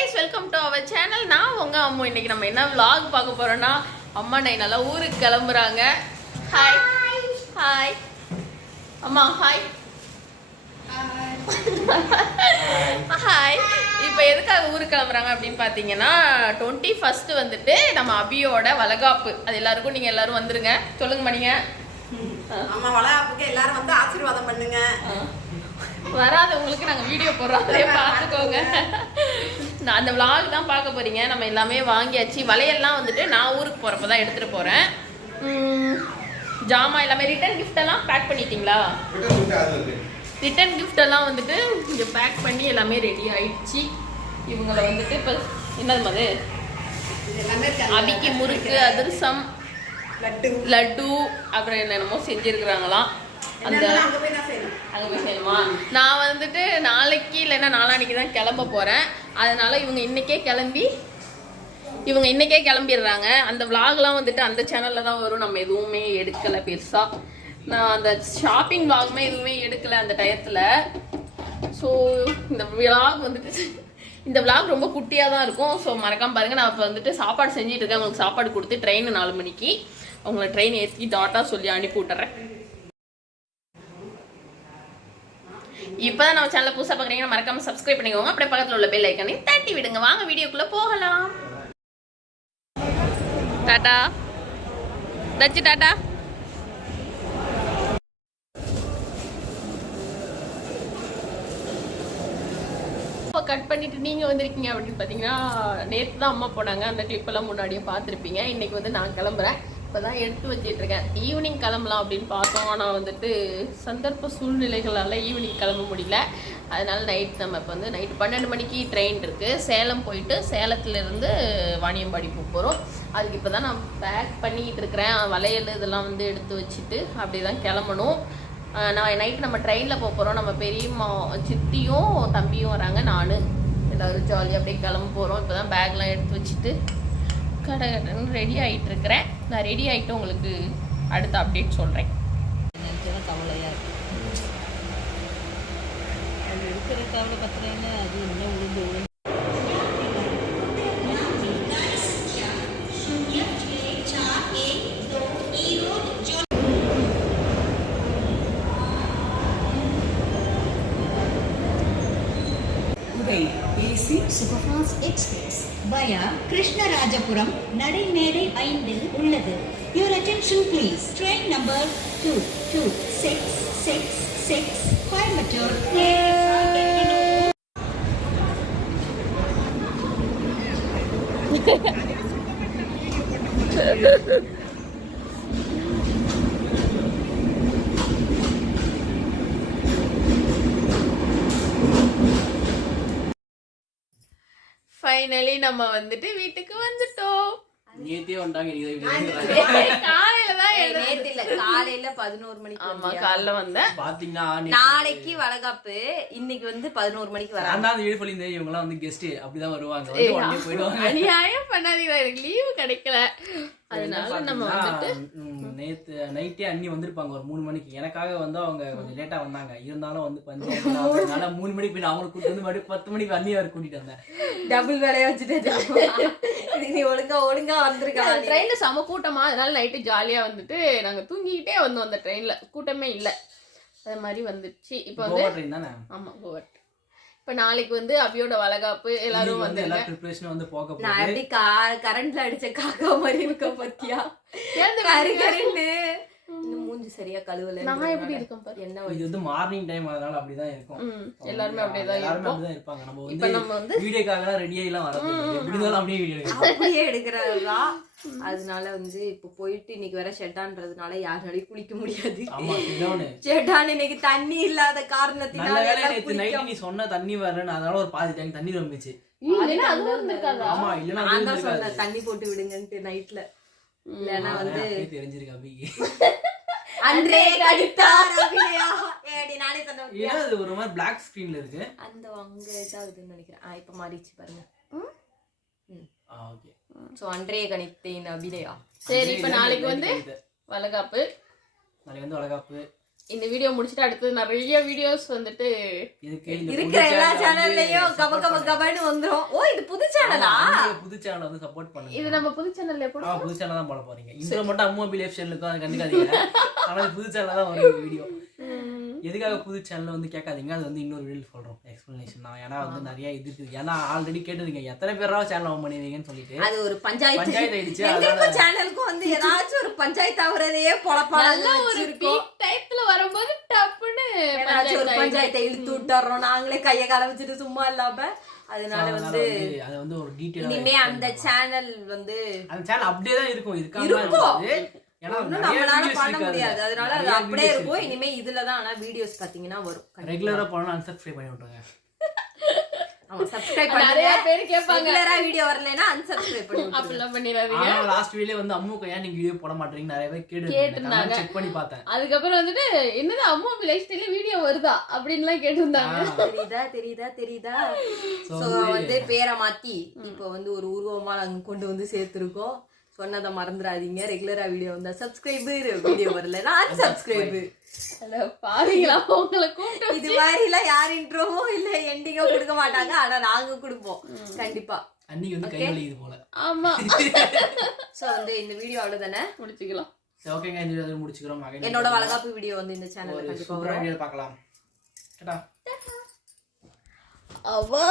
guys, welcome to our channel. நான் உங்க அம்மா. இன்னைக்கு நம்ம என்ன vlog பார்க்க போறோம்னா அம்மா டை நல்லா ஊருக்கு கிளம்புறாங்க. ஹாய் ஹாய் அம்மா ஹாய் ஹாய். இப்போ எதுக்காக ஊருக்கு கிளம்புறாங்க அப்படின்னு பார்த்தீங்கன்னா 21st வந்துட்டு நம்ம அபியோட வளகாப்பு. அது எல்லாருக்கும் நீங்க எல்லாரும் வந்துருங்க. சொல்லுங்க மணிங்க. அம்மா வளகாப்புக்கு எல்லாரும் வந்து ஆசீர்வாதம் பண்ணுங்க. வராதவங்களுக்கு நாங்கள் வீடியோ போடுறோம், அதே பார்த்துக்கோங்க. நான் அந்த vlog தான் பார்க்க போறீங்க. நம்ம எல்லாமே வாங்கியாச்சு. வளையல்லாம் வந்துட்டு நான் ஊருக்கு போகிறப்ப தான் எடுத்துகிட்டு போகிறேன். ஜாமான் எல்லாமே ரிட்டன் கிஃப்ட் எல்லாம் பேக் பண்ணிட்டீங்களா? ரிட்டன் கிஃப்ட் எல்லாம் வந்துட்டு இங்கே பேக் பண்ணி எல்லாமே ரெடி ஆயிடுச்சு. இவங்களை வந்துட்டு இப்போ என்னது மாதிரி அபிக்கு முறுக்கு, அதிரசம், லட்டு அப்புறம் என்னென்னமோ செஞ்சுருக்குறாங்களாம். அந்த அங்கே போய் செய்யணுமா? நான் வந்துட்டு நாளைக்கு இல்லைன்னா நாளான்னைக்கு தான் கிளம்ப போகிறேன். அதனால இவங்க இன்னைக்கே கிளம்பிடுறாங்க. அந்த விளாக்லாம் வந்துட்டு அந்த சேனலில் தான் வரும். நம்ம எதுவுமே எடுக்கலை பெருசாக. நான் அந்த ஷாப்பிங் விளாகுமே எதுவுமே எடுக்கலை அந்த டயத்தில். ஸோ இந்த விளாக் வந்துட்டு இந்த விளாக் ரொம்ப குட்டியாக தான் இருக்கும். ஸோ மறக்காமல் பாருங்கள். நான் இப்போ வந்துட்டு சாப்பாடு செஞ்சுட்டு இருக்கேன். அவங்களுக்கு சாப்பாடு கொடுத்து ட்ரெயின் 4 மணிக்கு அவங்கள ட்ரெயின் ஏற்றி டாட்டா சொல்லி அனுப்பி விட்டுறேன். இப்போதான் நம்ம சேனலை புதுசாக பார்க்குறீங்கன்னா மறக்காம சப்ஸ்கிரைப் பண்ணிக்கோங்க. அப்படியே பக்கத்தில் உள்ள பெல் ஐக்கனையும் தட்டி விடுங்க. வாங்க வீடியோக்குள்ள போகலாம். டாடா தச்சு டாடா. இப்போ கட் பண்ணிட்டு நீங்க வந்திருக்கீங்க அப்படின்னு பார்த்தீங்கன்னா நேற்று தான் அம்மா போனாங்க. அந்த கிளிப்பெல்லாம் முன்னாடியே பார்த்துருப்பீங்க. இன்னைக்கு வந்து நான் கிளம்புறேன். இப்போதான் எடுத்து வச்சிட்டு இருக்கேன். ஈவினிங் கிளம்பலாம் அப்படின்னு பார்த்தோம். ஆனால் வந்துட்டு சந்தர்ப்ப சூழ்நிலைகளால் ஈவினிங் கிளம்ப முடியல. அதனால நைட் நம்ம இப்போ வந்து நைட்டு 12 மணிக்கு ட்ரெயின் இருக்குது. சேலம் போயிட்டு சேலத்துலேருந்து வாணியம்பாடி போகிறோம். அதுக்கு இப்போ தான் நான் பேக் பண்ணிக்கிட்டு இருக்கிறேன். வளையல் இதெல்லாம் வந்து எடுத்து வச்சுட்டு அப்படி தான் கிளம்பணும். நான் நைட்டு நம்ம ட்ரெயினில் போகிறோம். நம்ம பெரியம்மா சித்தியும் தம்பியும் வராங்க. நான் எல்லோரும் ஜாலியாக அப்படியே கிளம்ப போகிறோம். இப்போ தான் பேக்லாம் எடுத்து வச்சுட்டு கடகடன்னு ரெடி ஆகிட்டு இருக்கிறேன். நான் ரெடி ஆகிட்டு உங்களுக்கு அடுத்த அப்டேட் சொல்கிறேன். கவலையாக இருக்கு. அது இருக்கிற கவலை பத்திரன்னு அது இன்னும் உளுந்து Superfast Express via Krishnarajapuram நடைமேடை 5 உள்ளது. Your attention please. Train number 2266 Coimbatore. Finally நம்ம வந்துட்டு வீட்டுக்கு வந்துட்டோம். காலையில 11 மணிக்கு. ஆமா காலைல வந்தேன். பாத்தீங்கன்னா நாளைக்கு வளகாப்பு, இன்னைக்கு வந்து 11 மணிக்கு வராங்க. இவங்க எல்லாம் வந்து கெஸ்ட் அப்படிதான் வருவாங்க. அநியாயம் பண்ணாதீங்க, எனக்கு லீவு கிடைக்கல. அதனால நம்ம வந்துட்டு நேத்து நைட்டே அண்ணி வந்திருப்பாங்க ஒரு 3 மணிக்கு. எனக்காக வந்து அவங்க கொஞ்சம் லேட்டா வந்தாங்க. இருந்தாலும் வந்து பஞ்சாயத்து 3 மணிக்கு போய் அவங்களை கூட்டிட்டு வந்து மறுபடியும் 10 மணிக்கு அண்ணி அவர் கூட்டிட்டு வந்தேன். டபுள் வேலையா வச்சுட்டு நீ ஒழுங்கா வந்திருக்கலாம். ட்ரெயின்ல செம கூட்டமா, அதனால நைட்டு ஜாலியா வந்துட்டு நாங்க தூங்கிக்கிட்டே வந்தோம். அந்த ட்ரெயின்ல கூட்டமே இல்லை. அது மாதிரி வந்துச்சு. இப்போ வந்து ட்ரெயின் தானே? ஆமா கோவட். இப்ப நாளைக்கு வந்து அபியோட வளகாப்பு. எல்லாரும் வந்து எல்லா ப்ரிப்பரேஷனும் வந்து போக போகுது. நான் எப்படி கரண்ட்ல அடிச்ச காக்கா மாதிரி இருக்க பத்தியா? கருன்னு இன்னும் மூஞ்சி சரியா கழுவல. நான் எப்படி இருக்கேன் பாரு. என்ன இது வந்து மார்னிங் டைம், அதனால அப்படிதான் இருக்கும். எல்லாரும் அப்படிதான் இருப்பாங்க. நம்ம வந்து வீடியோக்காக ரெடி ஆயிலாம் வரது. எப்படினாலும் அப்படியே எடுக்கிறதா. அதனால வந்து இப்ப போயிட்டு இன்னைக்கு வேற ஷெட்டான்றதுனால யாராலையும் குளிக்க முடியாது. ஷெட்டான் இன்னைக்கு தண்ணி இல்லாத காரணத்தினால நீ சொன்ன தண்ணி வரேன்னு அதனால ஒரு பாதி டேங்க் தண்ணி ரொம்பிச்சு. ஆமா இல்லன்னா தண்ணி போட்டு விடுங்கன்ட்டு நைட்ல. இல்லன்னா வந்து தெரிஞ்சிருக்கு அபிக்கு. அன்றே கடித்தார் அபியா. ஏடி நானே சொன்னேன். இது ஒரு மாதிரி பிளாக் ஸ்கிரீன்ல இருக்கு. அந்த அங்க ஏதாவதுன்னு நினைக்கிறேன். இப்ப மாறிச்சு பாருங்க. ஓகே. சோ அன்றே கணித்தேன் அபியா. சரி இப்ப நாளைக்கு வந்து வளகாப்பு. நாளைக்கு வந்து வளகாப்பு. இந்த வீடியோ முடிச்சுட்டு அடுத்து நிறைய வீடியோஸ் வந்துட்டு இதுக்கு இந்த இருக்கிற புது எல்லா channel சேனல்லையும் வந்து கப கப கபன்னு வந்துரும். ஓ இது புது சேனலா? ஆமா, நீங்க புது சேனல் வந்து சப்போர்ட் பண்ணுங்க. இது நம்ம புது சேனல்ல போட புது சேனல் தான் போட போறீங்க. இன்ட்ரோ மட்டும் அம்மா பிலேஃப் சேனலுக்கு அது கண்டுக்காதீங்க. ஆனா புது சேனல் தான் வரும் வீடியோ. எதுக்காக புது சேனல் வந்து கேட்காதீங்க, அது வந்து இன்னொரு வீடியோ சொல்றோம் எக்ஸ்பிளனேஷன் தான். ஏன்னா வந்து நிறைய இது இருக்குது. ஏன்னா ஆல்ரெடி கேட்டிருக்கீங்க எத்தனை பேரா சேனல் ஓபன் பண்ணுவீங்கன்னு சொல்லிட்டு. அது ஒரு பஞ்சாயத்து ஆயிடுச்சு. எங்களுக்கும் சேனலுக்கும் வந்து ஏதாச்சும் ஒரு பஞ்சாயத்து ஆவறதையே நல்ல ஒரு பொழப்பான டைத்துல வரும்போது டப்புன்னு ஏதாச்சும் ஒரு பஞ்சாயத்தை இழுத்து விட்டுறோம் நாங்களே கைய கால வச்சுட்டு சும்மா இல்லாம. அதனால வந்து அது வந்து ஒரு டீடைலா இனிமே அந்த சேனல் வந்து அந்த சேனல் அப்படியே தான் இருக்கும். இருக்கும். இருக்காது. ஏன்னா ஒண்ணும் நம்மளால பண்ண முடியாது. அதனால அது அப்படியே இருக்கும். இனிமே இதுலதான் ஆனா வீடியோஸ் பாத்தீங்கன்னா வரும். ரெகுலரா போனா unsubscribe பண்ணி விட்டுருங்க. ஆமா சப்ஸ்கிரைப் நிறைய பண்ணுங்க. பேர் கேட்பாங்க ரெகுலரா வீடியோ வரலைன்னா unsubscribe பண்ணி விட்டுருங்க. அப்படிலாம் பண்ணிடாதீங்க. ஆனா லாஸ்ட் வீடியோ வந்து அம்முக்கு ஏன் நீங்க வீடியோ போட மாட்டீங்க நிறைய பேர் கேட்டிருந்தாங்க. செக் பண்ணி பார்த்தேன். அதுக்கப்புறம் வந்துட்டு என்னது அம்மா லைஃப் ஸ்டைல்ல வீடியோ வருதா அப்படின்லாம் கேட்டிருந்தாங்க. தெரியுதா சோ வந்து பேரை மாத்தி இப்போ வந்து ஒரு உருவமா நாங்க கொண்டு வந்து சேர்த்திருக்கோம். சொன்னதை மறந்துடாதீங்க. ரெகுலரா வீடியோ வந்தா சப்ஸ்கிரைபர், வீடியோ வரலன்னா unsubscribe. ஹலோ பாருங்களா உங்களை கூப்பிட்டு இது மாதிரி எல்லாம் யார் இன்ட்ரோவோ இல்ல எண்டிங்கோ கொடுக்க மாட்டாங்க. ஆனா நாங்க கொடுப்போம் கண்டிப்பா. அன்னைக்கு வந்து கை வலிக்குது போல. ஆமா சோ வந்து இந்த வீடியோ அவ்வளவுதானே, முடிச்சுக்கலாம். சரி ஓகேங்க, இந்த வீடியோ முடிச்சுக்கிறோம். என்னோட வளகாப்பு வீடியோ வந்து இந்த சேனல்ல ஒரு கண்டிப்பா சூப்பரான வீடியோ பார்க்கலாம். டாடா. அவா